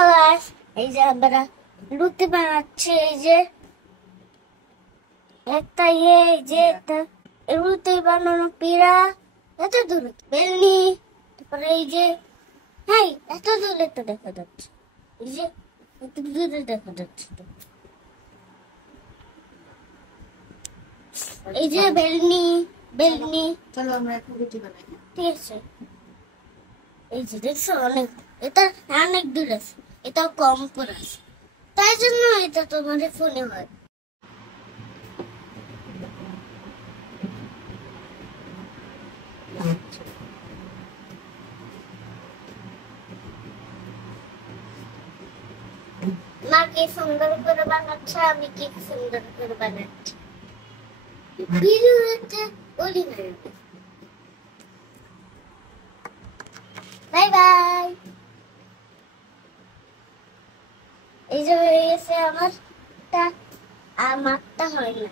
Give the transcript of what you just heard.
আবার এই যে আমরা রুটি বানাচ্ছি, এই যে একটা এই যে রুটি বানানো পিড়া, এত দূর বেলনি, তারপরে এই যে হ্যাঁ এত দূরে তো দেখা যাচ্ছে, এই যে এত দূরে দেখা যাচ্ছে তো, এই যে বেলনি বেলনি। চলো আমরা এখন রুটি বানাই, ঠিক আছে? এই যে দেখছো অনেক, এটা অনেক দূর আছে, এটা কম করে আছে, তাই জন্য এটা তোমার ফোনে হয়। মা কি সুন্দর করে বানাচ্ছে, আমি কি সুন্দর করে বানাচ্ছি, ভিডিওতে বলি না। Bye bye. এই যে হয়ে গেছে আমারটা, আমারটা হয় না।